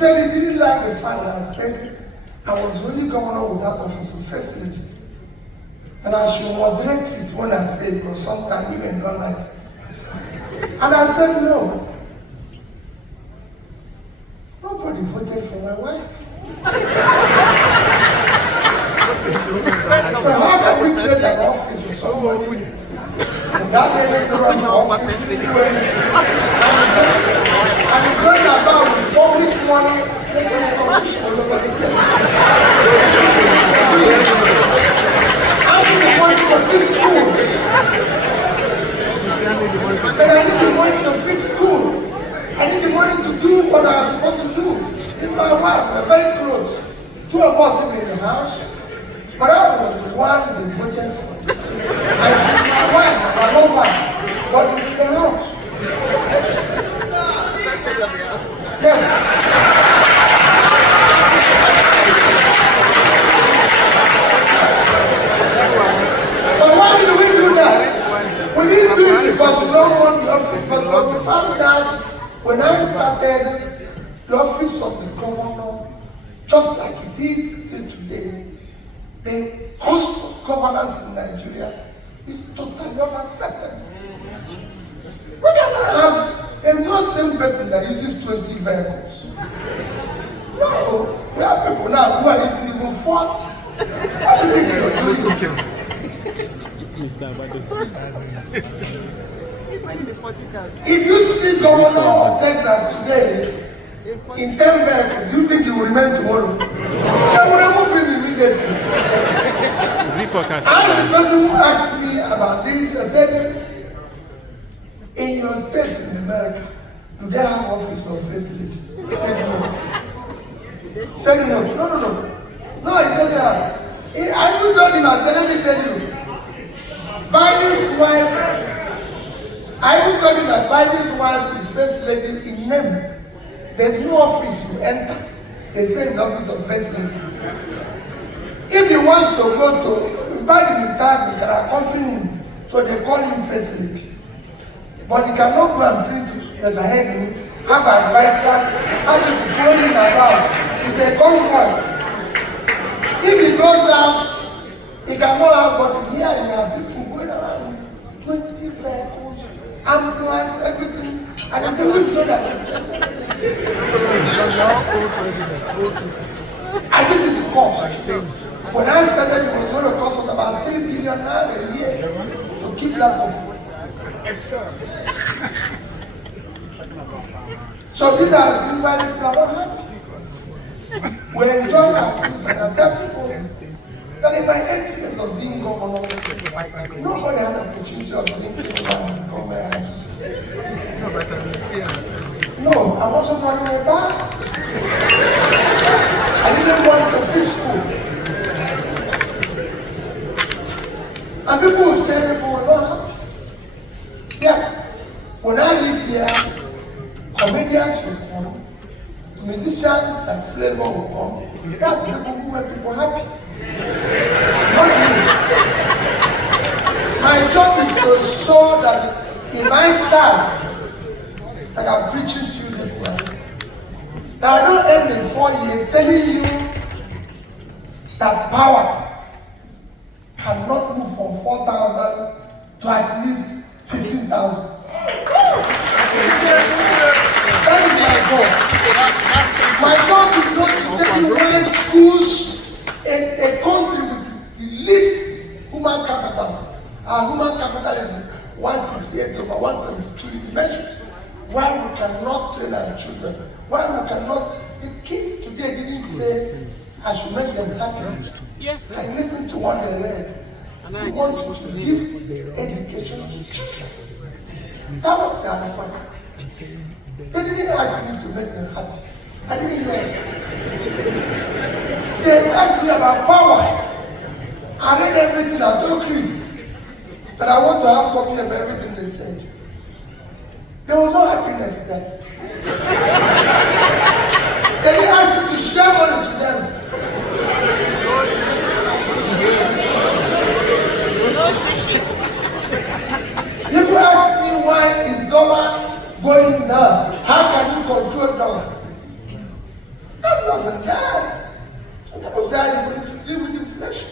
said he didn't like the fact that I said I was the only governor without office of first lady. And I should moderate it when I say it, because sometimes women don't like it. And I said no. Nobody voted for my wife. So how can we create an office for somebody without any government office to do anything? And it's going about with public money making a confusion all over the place. I need the money to fix schools. And I need the money to fix school. I need the money to do what I was supposed to do. It's my wife, we're very close. Two of us live in the house, but I was the one they voted for. And she's my wife, my lover, but it's in the house. Yes. But why did we do that? We didn't do it because we don't want the office, but we found out when I started the office of the governor, just like it is still today, the cost of governance in Nigeria is totally unacceptable. We cannot have a no same person that uses 20 vehicles. No, we have people now who are using even 40. How do you think you're doing? If you see governor of Texas today in 10 vehicles, you think he will remain tomorrow? They will remove him immediately. And the person who asked me about this, I said, in your state in America, do they have office of first lady? He said no. He said no. No, he doesn't have. I even told him, I said, let me tell you, Biden's wife, I even told him that Biden's wife is first lady in name. There's no office you enter. They say it's the office of first lady. If he wants to go to, if Biden is time, he can accompany him. So they call him first lady. But he cannot go and print ahead him, have advisors, have people following about with a convoy. If he goes out, he cannot have, but here you have people going around with 20 vehicles, ambulance, everything. And they say, who is doing that? And this is the cost. When I started, it was going to cost us about 3 billion a year to keep that office. So these are things why people are not happy. We enjoy that peace, and I tell people that in my 8 years of being governor, nobody had the opportunity of being governor in the government house. No, I wasn't running a bar. I didn't want to fix school. And people will say people were not happy. Yes, when I live here, comedians will come, musicians like Flavor will come. That's people who make people happy. Not me. My job is to show that if I start, like I'm preaching to you this night, that I don't end in 4 years telling you that power cannot move from 4,000 to at least 15,000. That is my job. My job is not to tell you why schools in a country with the least human capital, our human capital is 168 over 172 in the measures. Why we cannot train our children? Why we cannot? The kids today didn't say, I should make them happy. Yes. I listened to what they read. We want you to give education to children. That was their request. They didn't ask me to make them happy. I didn't hear it. They asked me about power. I read everything. I told Chris that I want to have copy of everything they said. There was no happiness there. They didn't ask me to share money to them. People ask me why is dollar going down? How can you control dollar? doesn't there. Some people say you're going to deal with inflation.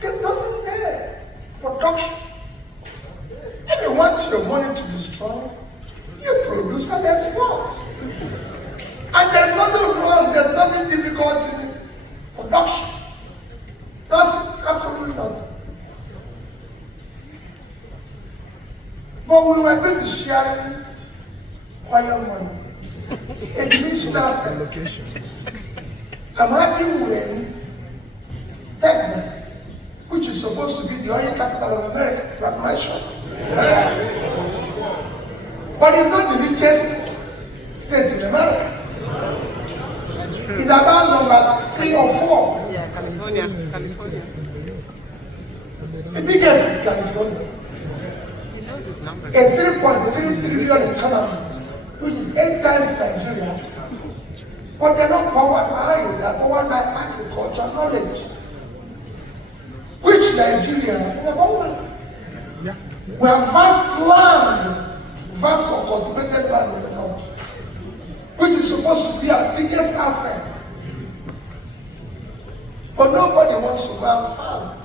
There's nothing there. Production. If you want your money to be strong, you produce and export. And there's nothing wrong, there's nothing difficult in production. Nothing, absolutely nothing. But we were busy sharing oil money. It makes no sense. I'm happy when Texas, which is supposed to be the oil capital of America, reclamation, but it's not the richest state in America. It's about number 3 or 4. Yeah, California. The biggest is California. He knows his number. A 3.3 trillion economy, which is 8 times Nigeria. But they're not powered by oil, they're powered by agriculture knowledge. Which Nigeria in abundance. Yeah. We have vast land, vast cultivated land in the north, which is supposed to be our biggest asset. But nobody wants to go and farm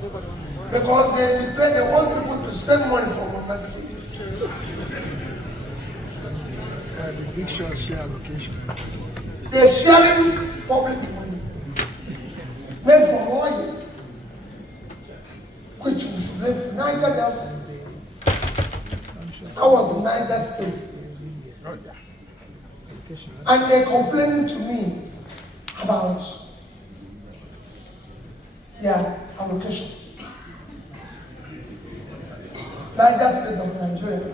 because they want people to send money from overseas. The big short share allocation. They're sharing public money made from oil, which we should make from Niger Delta. I was in Niger State. And they're complaining to me about their allocation. Niger State of Nigeria.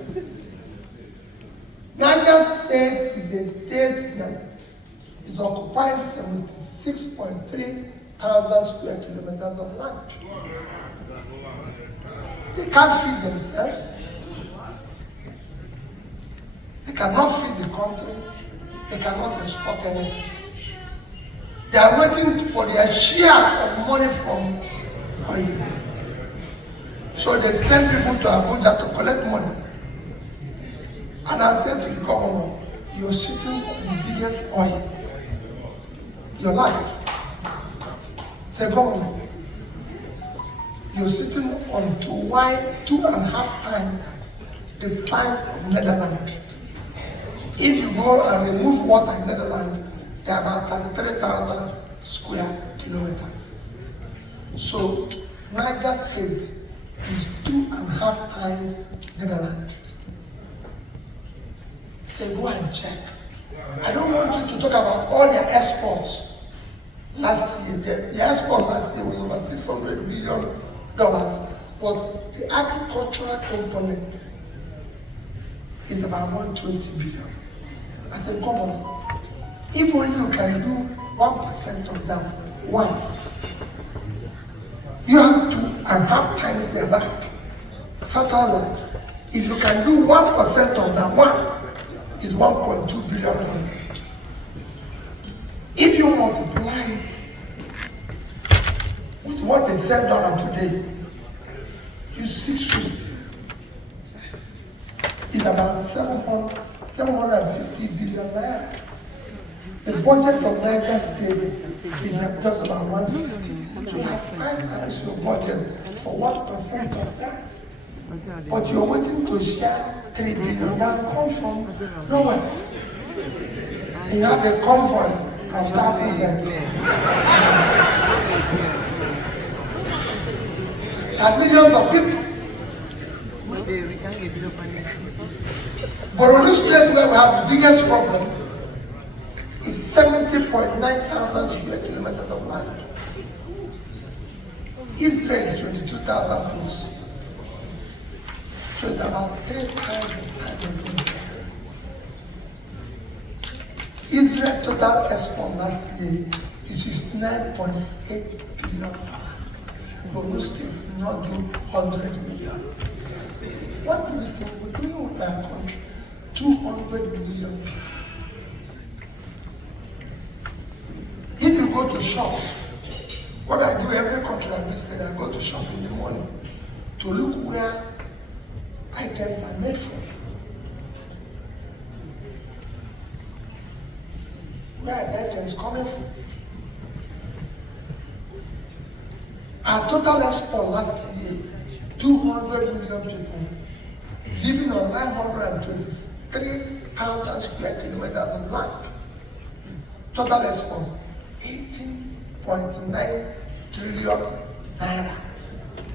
Niger State is a state that is occupying 76.3 thousand square kilometers of land. They can't feed themselves. They cannot feed the country. They cannot export anything. They are waiting for their share of money from oil. So they send people to Abuja to collect money. And I said to the governor, you're sitting on the biggest oil. Your life. Say, governor, you're sitting on 2.5 times the size of Netherlands. If you go and remove water in Netherlands, they are about 33,000 square kilometers. So Niger State is 2.5 times Netherlands. Say, go and check. I don't want you to talk about all their exports. Last year, the export last year was over $600 billion, but the agricultural component is about 120 billion. I said, Governor, if only you can do 1% of that, why? You have 2.5 times their land, fertile land. If you can do 1% of that, one is $1.2 billion. If you multiply it with what they sell dollar today, you see 650. It's about 750 billion naira. The budget of Niger State is just about 150. So you have 5 times your budget for 1% of that. But you're waiting to share 3 billion. That comes from nowhere. You have the convoy of that event. And millions of people. But on this state where we have the biggest problem is 70.9 thousand square kilometers of land. Israel is 22,000 plus. So it's about 3 times the size of Israel. Israel total export last year is $69.8 billion. Borno State did not do 100 million. What do you think we're doing with our country? 200 million people. If you go to shops, what I do every country I visit, I go to shop in the morning to look where items are made from. where the items coming from. Our total export last year, 200 million people living on 923,000 square kilometers of land. Total export, 18.9 trillion naira.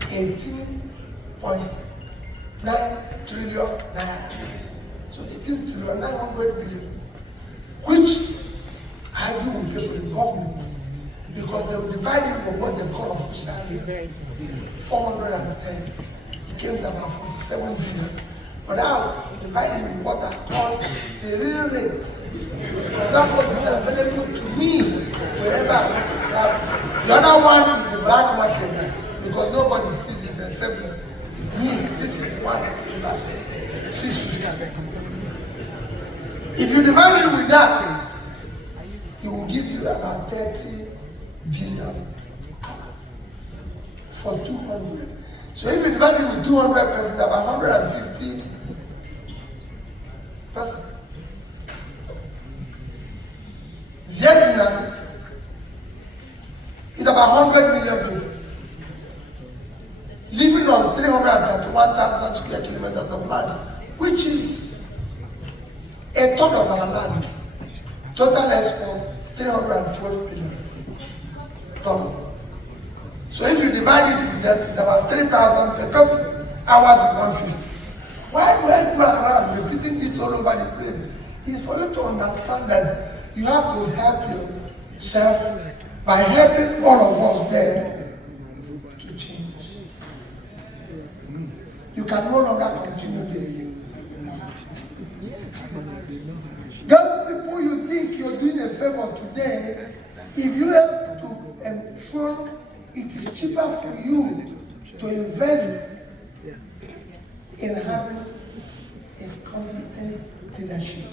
18.9 trillion naira. So 18 trillion 900 billion, which I do with people in government, because they will divide it by what they call official rate. 410. It came to about 47 billion. But now it's divided with what I call the real rate. Because that's what is available to me wherever I travel. The other one is the black market, because nobody sees it except me. This is one that sees it. If you divide it with that, it will give you about $30 billion for 200. So if you divide it with 200%, about 150%. Vietnam is about 100 million people living on 331,000 square kilometers of land, which is a third of our land. Total export, $312 billion. So if you divide it with them, it's about 3,000 per person. Ours is 150. Why do I go around repeating this all over the place? It's for you to understand that you have to help yourself by helping all of us there to change. You can no longer continue this. Those people you think you're doing a favor today, if you have to ensure it is cheaper for you to invest in having a competent leadership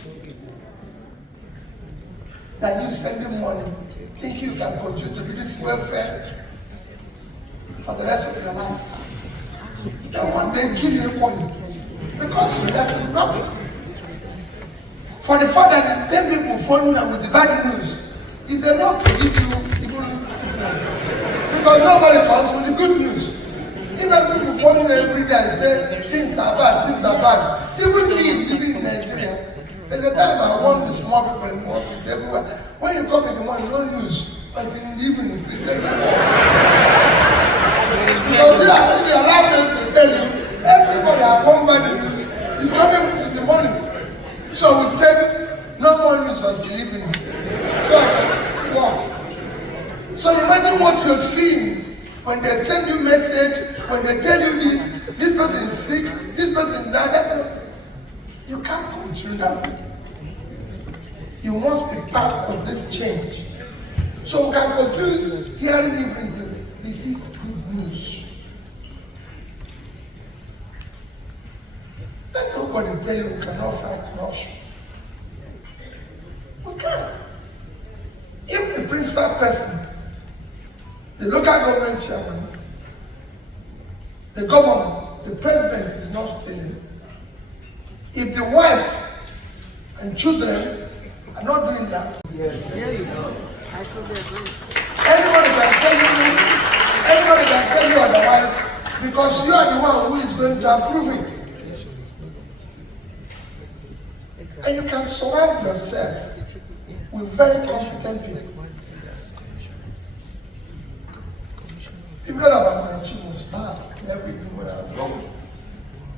than you spending money thinking you can continue to do this welfare for the rest of your life. Then one day give you money because you left with nothing. For the fact that the 10 people phone you and with the bad news is enough to give you even sickness. Because nobody comes with the good news. Even people phone you every day and say things are bad. Even me living in Nigeria, there's a time I want the small people in my office everywhere. When you come in the morning, no news until in the evening. Because I think they allow me to tell you, everybody have come by the news. It's coming in the morning. So we said, no more news until evening. So, wow. So imagine what you're seeing when they send you message, when they tell you this person is sick, this person is that. You can't continue that way. You must be part of this change. So we can continue hearing this good news. Let nobody tell you we cannot fight corruption. We can. If the principal person, the local government chairman, the governor, the president is not stealing, if the wife and children are not doing that, Yes. There you go. I totally agree. Anybody can tell you otherwise, because you are the one who is going to approve it. And you can surround yourself with very competent people. If you read about my chief of staff and everything when I was governor,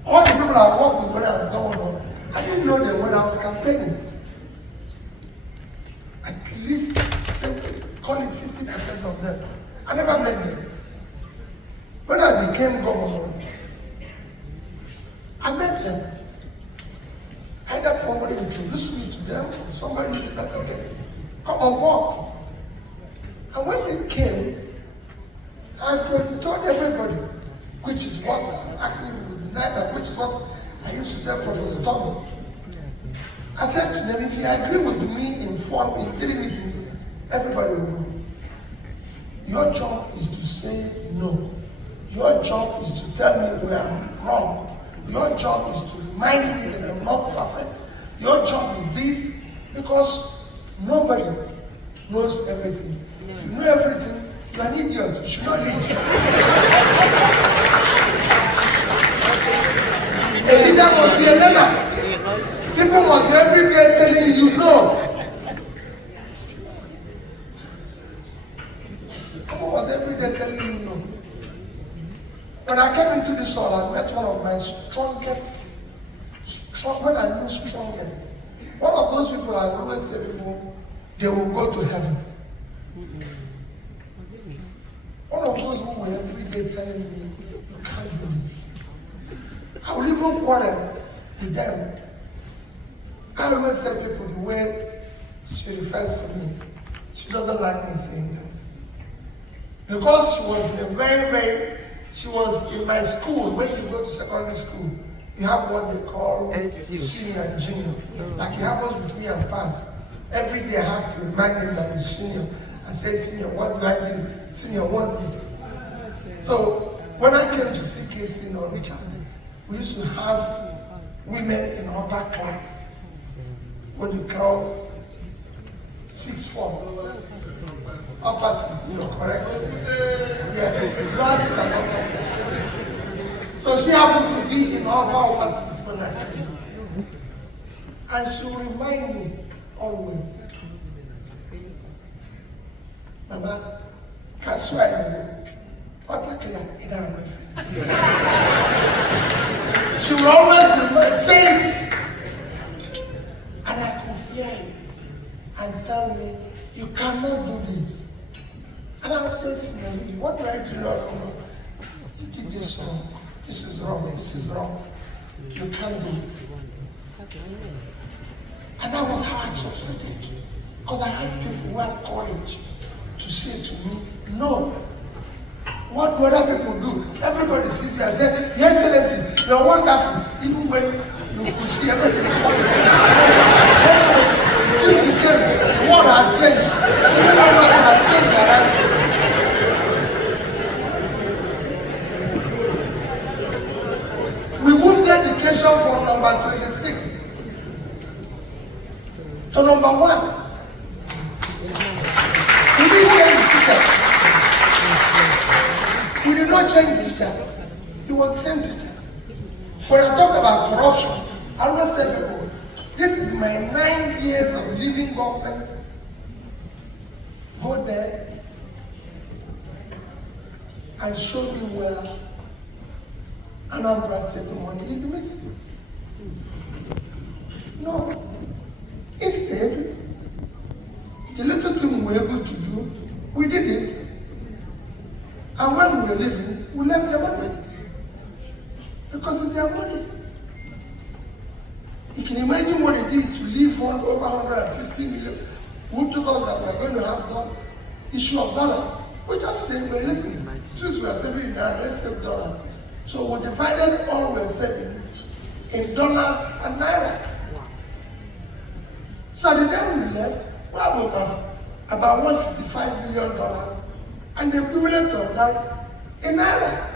all the people I worked with when I was governor, I didn't know them when I was campaigning. At least, call it 60% of them. I never met them. When I became governor, I met them. Either somebody introduced me to them, or somebody that said, okay, come on board. And when they came, I told everybody, which is what I'm asking you to deny that, which is what I used to tell Professor Tommy. I said to them, if you agree with me in 3 meetings, everybody will know. Your job is to say no. Your job is to tell me where I'm wrong. Your job is to remind me that I'm not perfect. Your job is this, because Nobody knows everything. If you know everything, you're an idiot. You should not lead. A leader must be a learner. People must be every day telling you no. People must every day telling you no. When I came into this hall, I met one of my strongest, when I mean strongest, one of those people I always tell people, they will go to heaven. One of those who were every day telling me, you can't do this. I will even quarrel with them. I always tell people the way she refers to me, she doesn't like me saying that. Because she was she was in my school. When you go to secondary school, you have what they call senior and junior. Like it happens with me and Pat. Every day I have to remind him that he's senior. I say, senior, what do I do? Senior, what's this? So when I came to CKC in Onitsha, we used to have women in upper class, what you call 6th form. Upper 6, you're correct? Yes, classes and upper 6. So she happened to be in upper 6 when I came. And she will remind me always, Mama, I swear, what a clear she will always say it, and I could hear it and tell me, you cannot do this. And I would say, what do I do now? You did this wrong. This is wrong. This is wrong. You can't do it. And that was how I succeeded. Because I had people who had courage to say to me, no. What do other people do? Everybody sits here and says, Your Excellency, you're wonderful. Even when you could see everything is funny. Since you came, the world has changed. Even though nothing has changed around you. We moved education from number 26 to number 1. We didn't change teachers. We did not change teachers. It was the same teachers. When I talked about corruption, I always tell people, this is my 9 years of living government. Go there and show me where Anambra State money is missing. No. Instead, the little thing we were able to do, we did it. And when we were leaving, we left their money. Because it's their money. You can imagine what it is to leave for over 150 million. Who told us that we are going to have the issue of dollars? We just said, well, listen, since we are saving in naira, let's save dollars. So we divided all we are saving in dollars and naira. So the day we left, we have about $155 million, and the equivalent of that in naira.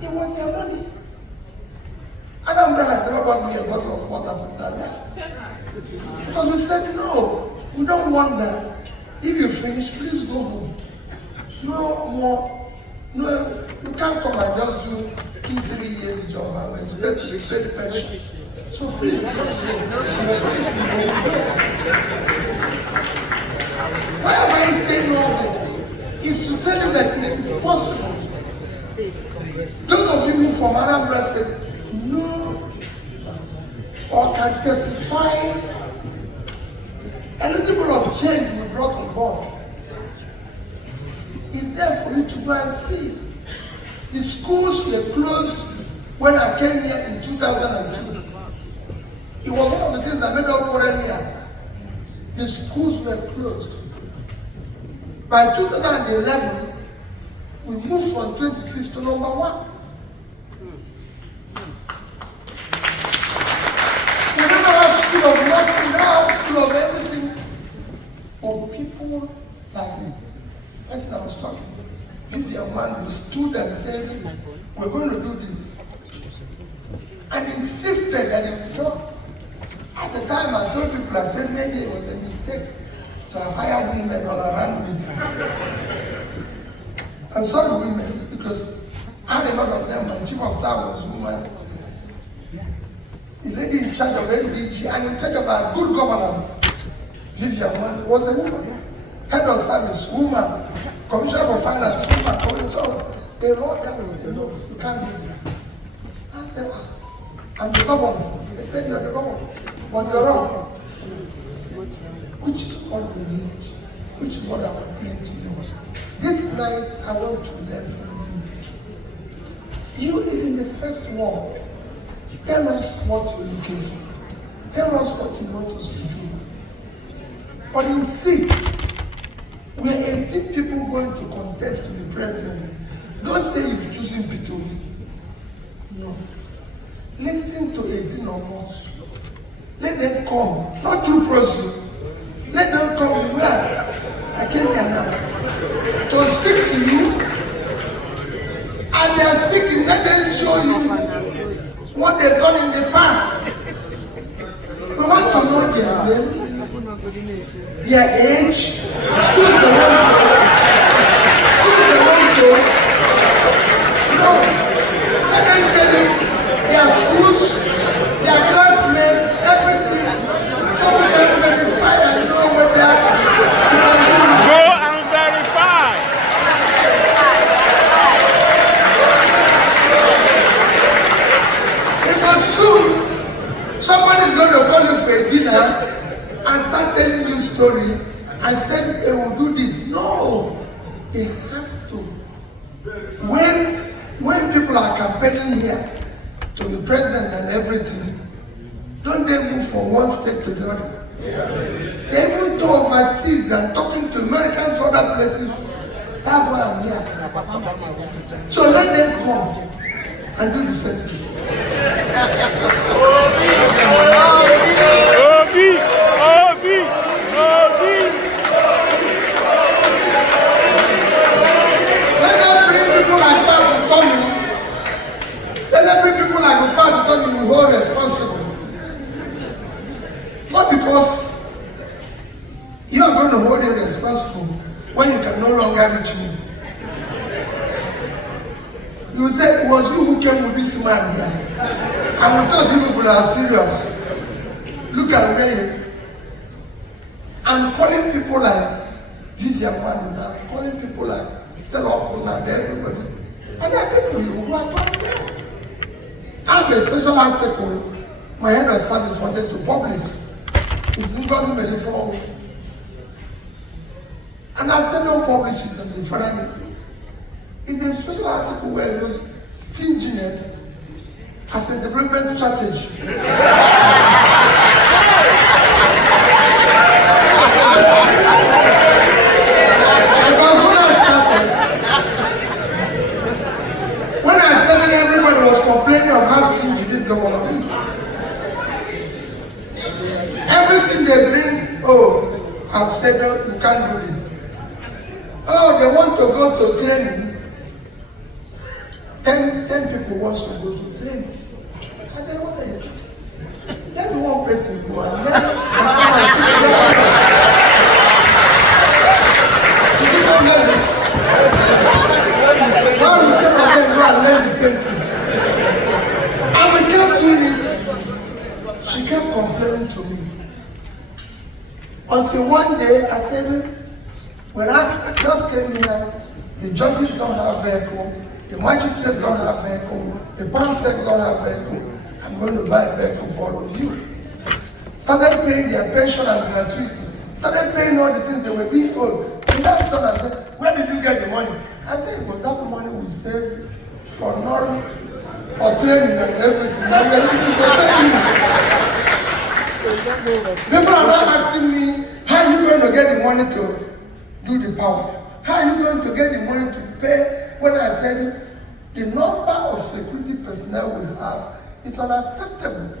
It was their money. Anambra had never bought me a bottle of water since I left. Because we said, no, we don't want that. If you finish, please go home. No more. No, you can't come and just do 2-3 years job and expect to pay the pension. So please, just go. Why am I saying all this? Is to tell you that it is possible. Those of you from Anambra State know or can testify a little bit of change we brought on board. It's there for you to go and see. The schools were closed when I came here in 2002. It was one of the things that made us quarrel here. The schools were closed. By 2011, we moved from 26 to number 1. We don't have school of nursing, we don't have school of everything. For people like me, person I was talking to, Vivian man who stood and said, we're going to do this. And insisted that it was not. At the time I told people, I said maybe it was a mistake. to have hired women all around me. I'm sorry, women, because I had a lot of them. My chief of staff was a woman. The lady in charge of NDG and in charge of our good governance, Vivian, was a woman. Head of service, woman. Commissioner for finance, woman. Commissioner. They wrote down and said, no, you can't do this. I said, I'm the governor. They said, you're the governor. But you're wrong. Which is what we need. Which is what I'm appealing to you. This night, I want to learn from you. You live in the first world. Tell us what you're looking for. Tell us what you want us to do. But insist, we are 18 people going to contest to be president. Don't say you've chosen Peter Obi. No. Listen to 18 of us. Let them come, not through process. Let them come the way I came here now to speak to you. And they are speaking, let them show you what they've done in the past. We want to know their name, their age, schools they went to. No, let them tell you their schools, their classmates, everything, so we can verify and know whether go and verify. Because soon somebody is going to call you for a dinner and start telling you a story and say they will do this. No, they have to. When people are campaigning here to be president and everything, don't they move from one state to the other? They even go overseas and talking to Americans, other places. That's why I'm here. So let them come and do the same thing. Obi, Obi, Obi. Let them bring people like that to Tommy. Let them bring people like that to Tommy who hold responsible. Not because you are going to hold him responsible when you can no longer reach me. You said it was you who came with this man here. And we thought you people are serious. Look at where you. I'm calling people like Vivian Man, I'm calling people like Stella Okuna and everybody. And there are people you who are doing that. I have a special article my head of service wanted to publish. It's in government form. And I said don't publish it on the foreign. It's a special article where it was stinginess as a development strategy. Because when I started, everybody was complaining of how stingy this government is. Everything they bring, oh, I've said no, you can't do this. Oh, they want to go to training. 10 people wants to go to training. I said, what are you doing? Let one person go and let them come and teach them. Why we say of them go and learn the same thing? And we kept doing it. She kept complaining to me. Until one day I said, when I just came here, the judges don't have vehicle, the magistrates don't have vehicle, the Panacea don't have vehicle. I'm going to buy a vehicle for all of you. Started paying their pension and gratuity. Started paying all the things they were being owed. And that's done. I said, where did you get the money? I said, it was that money we saved for training and everything. Now we are looking to pay you. People are not asking me, how are you going to get the money to do the power? How are you going to get the money to pay? When I said the number of security personnel we have is unacceptable.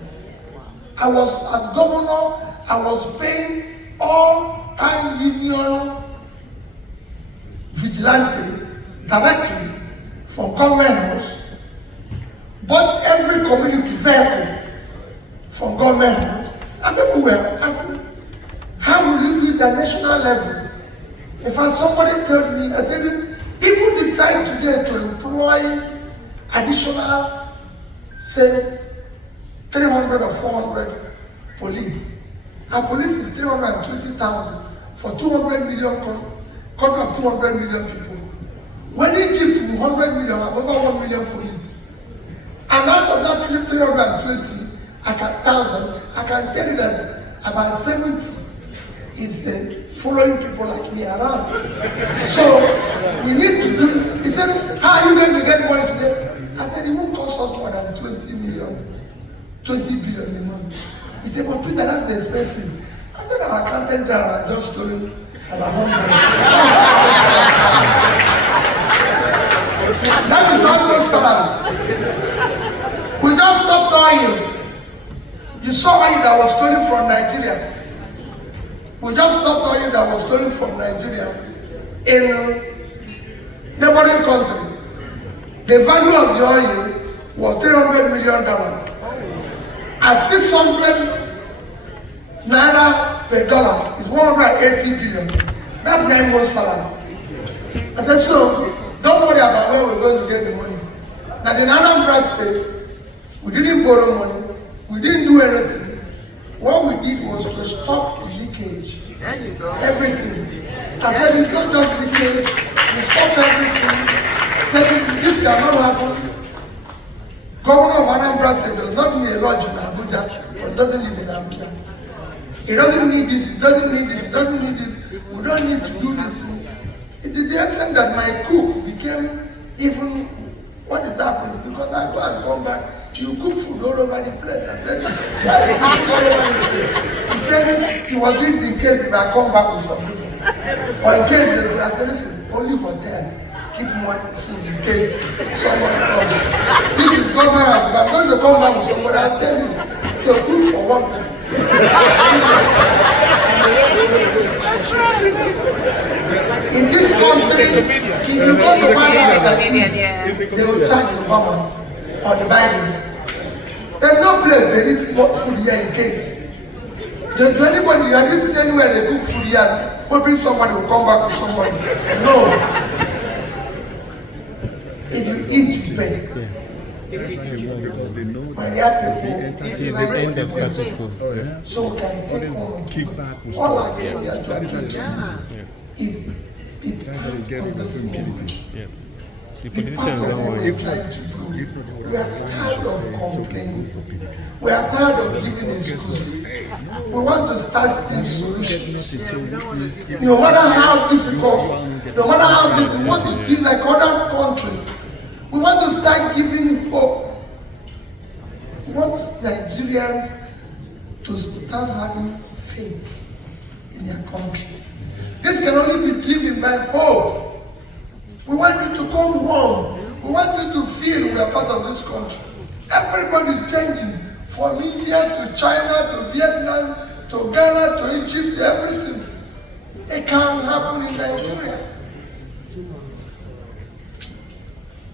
I was, as governor, I was paying all time union vigilante directly from government house, bought every community vehicle from government house, and people were asking, how will you do the national level. In fact, somebody told me, I said, if we decide today to employ additional, say, 300 or 400 police, our police is 320,000 for 200 million, country of 200 million people. When Egypt with 100 million, have over 1 million police. And out of that 320,000, I can tell you that about 70 is following people like me around. So we need to do, he said, how are you going to get money today? I said, it won't cost us more than 20 billion a month. He said, but Peter, that's expensive. I said, our accountant general just told him about 100. That is almost salary. We just stopped oil. You saw oil that was stolen from Nigeria. We just stopped oil that was stolen from Nigeria in neighboring country. The value of the oil was $300 million. At 600 naira per dollar is 180 billion. That's 9 months salary. I said, so don't worry about where we're going to get the money. Now in Anambra State, we didn't borrow money. We didn't do anything. What we did was to stop the leakage. There you go. Everything. I said, it's not just leakage. We stopped everything. I said, this cannot happen. Governor of Anambra State does not need a lodge in Abuja, or doesn't live in Abuja. He doesn't need this, he doesn't need this, he doesn't need this. We don't need to do this. It did the extent that my cook became even, what is happening? Because I go and come back, you cook food all over the place. I said, why is this all over the place? He said he was doing the case if I come back with some people. Or in case, I said, listen, only hotel. Keep one seat in case somebody comes. This is government. If I'm going to come back with somebody, I'll tell you. So good for one person. In this country, if you go to buy that they will charge the farmers or the Bibles. There's no place they eat food here in case. There's anybody, at least anywhere they cook food here, hoping somebody will come back with somebody. No. If you eat, you pay. My dear people, so we can take on. All I came here to advocate is people of this movement. We are tired of complaining. We are tired of giving excuses. We want to start seeing solutions. No matter how difficult, no matter how difficult, we want to be like other countries. We want to start giving hope. We want Nigerians to start having faith in their country. This can only be driven by hope. We want you to come home. We want you to feel we are part of this country. Everybody is changing. From India to China to Vietnam to Ghana to Egypt, everything. It can happen in Nigeria.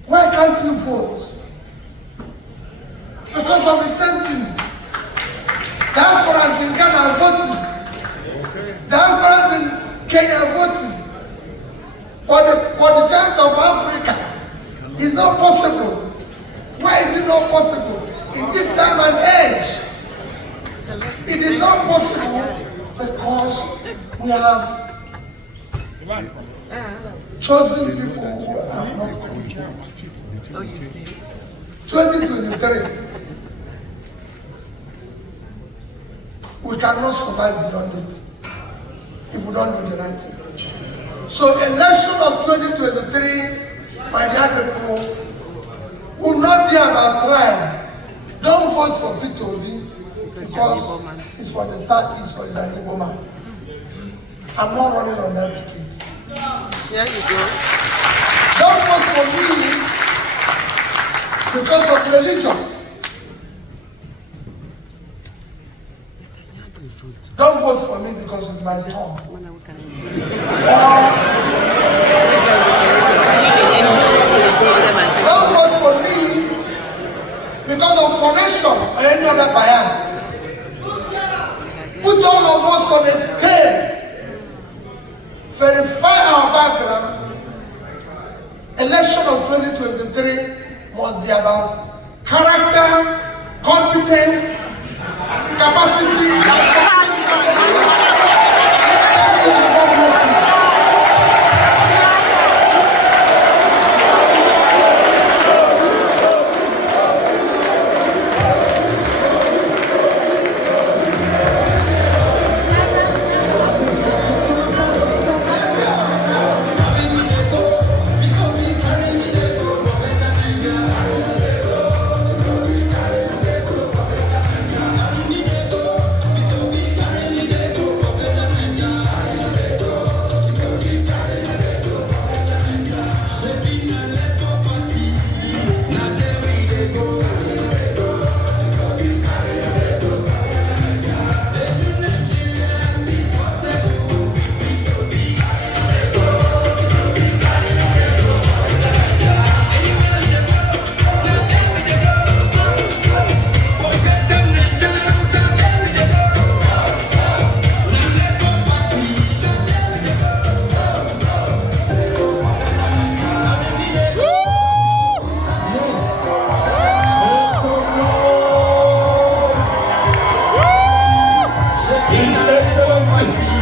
Why can't you vote? Because of the same thing. Diasporas in Ghana are voting. Diasporas in Kenya are voting. But the giant of Africa is not possible. Why is it not possible? In this time and age, it is not possible because we have chosen people who are not controlled. 2023, we cannot survive beyond it if we don't do the right thing. So election of 2023, my dear people, will not be about trial. Don't vote for Peter Obi because it's for the Southeast or it's an Igbo man. I'm not running on that ticket. There you go. Don't vote for me because of religion. Don't vote for me because it's my tongue. Don't vote for me because of connection or any other bias. Put all of us on a scale verify our background. Election of 2023 must be about character, competence, capacity. His excellency,